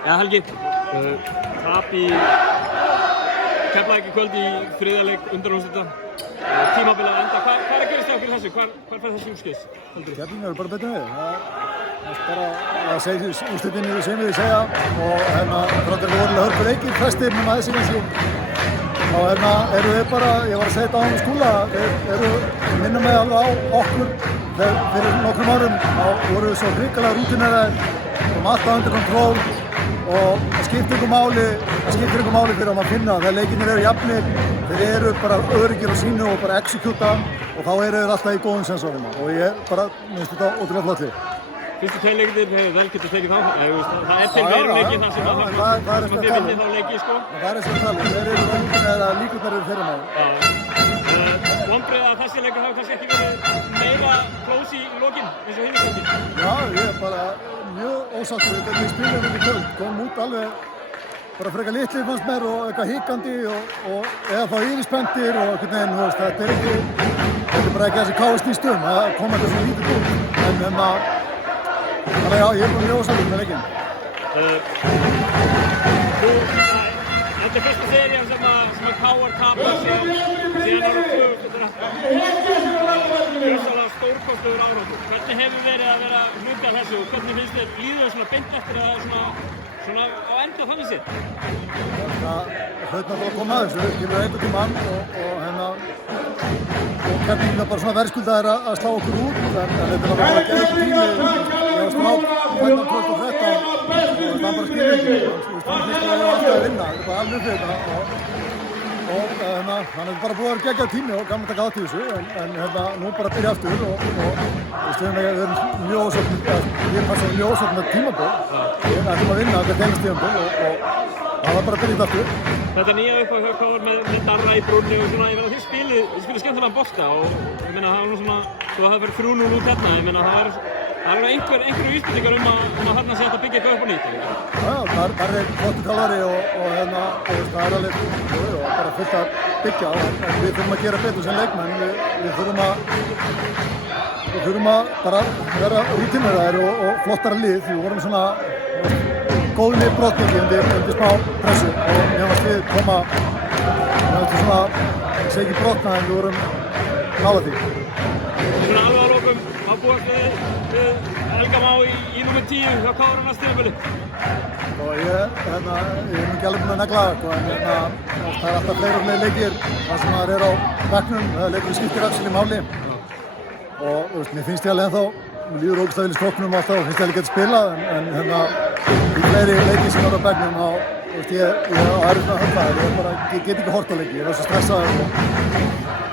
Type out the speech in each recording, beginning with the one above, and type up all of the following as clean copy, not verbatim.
Já, Helgi, tap í Keflavík í kvöld í þriðja leik undanúrslita. Tímabilið að enda. Hvað er að gerast hjá ykkur þessu? Hvar fer þessi úrskeiðis? Keflavík eru bara betur en við. Það er bara að segja úrslitin sem við segja og þrátt er vorulega hörku leikir, flestir nema þessi kannski. Þá eru þeir bara, ég var að segja þetta á skúla, þeir eru minna með alveg á okkur. Fyrir nokkrum árum voru við svo hrikalega rútineraðir, alltaf undir kontról og það skiptir ykkur máli fyrir að maður finna þegar leikirnir eru jafnir, þeir eru bara öryggir á sínu og bara executa og þá eru þeir alltaf í góðum sensorinn og ég bara minnst þetta ótrúlega flott. Fyrstu tveir leikirnir hefur vel getið tekið þá, það er til veruleiki þar sem þið vinnið þá leiki sko. Það er sem talið, þeir eru rútin eða líkurnar eru þeirra máli. Vonbrigði að þessi leikur hafi kannski ekki verið meira close í lokin eins og hinn í kvöldi? Já, ég er bara mjög ósáttur hvernig við spilum í kvöld, komum út alveg bara frekar litlir fannst mér og eitthvað hikandi og eða þá yfirspenntir og einhvern veginn, þú veist, þetta er bara ekki þessi káist í stöðum, það kom eitthvað svo lítið út, þannig að já, ég er bara mjög ósáttur með leikinn. Þetta er fyrsta serían sem að KR tapar síðan ára 2013. Gjörsamlega stórkostlegur árangur. Hvernig hefur verið að vera hluti af þessu og hvernig finnst þér líður svona beint eftir að svona á enda þannig sér? Það hlaut náttúrulega að koma að þessu, kemur einhvern tímann og hvernig það bara svona verðskuldaðir að slá okkur út, en þetta var bara ekki tími, ég var strák hérna 2013 og það var bara skilviki, það finnst að ég var alltaf að vinna, þetta er bara alveg fyrir þetta og þannig að þetta bara búið að vera geggjað tími og gaman að taka átt í þessu, en nú bara byrja aftur og við erum mjög ósátt, ég passa mjög ósátt með tímaból, við ætlum að vinna þetta einast tímaból og það var bara að byrja aftur. Þetta nýja uppáð hjá KR með Darra í brúnni og svona, ég meina þið spilið skemmtilega bolta og ég meina það var nú svona, svo það fyrir 3-0 út hérna, ég meina það er einhverju vísbendingar að þarna sé að byggja eitthvað upp á nýtt. Já, það er flottur þjálfari og það er alveg bara fullt að byggja en við þurfum að gera betur sem leikmenn, við þurfum að bara vera rútínulegar og flottara lið, við vorum svona góðinni brotningi undir smá pressu og mér fannst við koma svona, ég segi ekki brotna en við vorum nálægt því. Svona alveg að lokum, hvað búast við Helga Má í númer 10 hjá KR á næsta tímabili? Ég er ekki alveg búinn að negla það en það er alltaf fleiri og fleiri leikir þar sem maður er á bekknum, leikurinn skiptir alls í máli og mér finnst ég alveg ennþá, mér líður ógeðslega vel í stróknum alltaf og finnst ég alveg geta spilað en í fleiri leiki sem er á bekknum og ég á erfitt að höfða það, ég get ekki hort á leiki, ég er svo stressaður og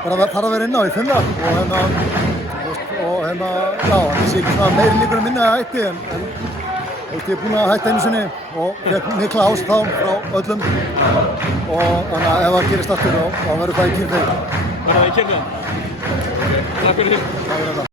bara þarf að vera inn á í finna og já, það sé ekki svona meiri líkur en minna að hætti en ég er búinn að hætta einu sinni og fékk mikla ást þá frá öllum og þannig að ef það gerist aftur þá verður það í kýrþegi. Takk fyrir þetta.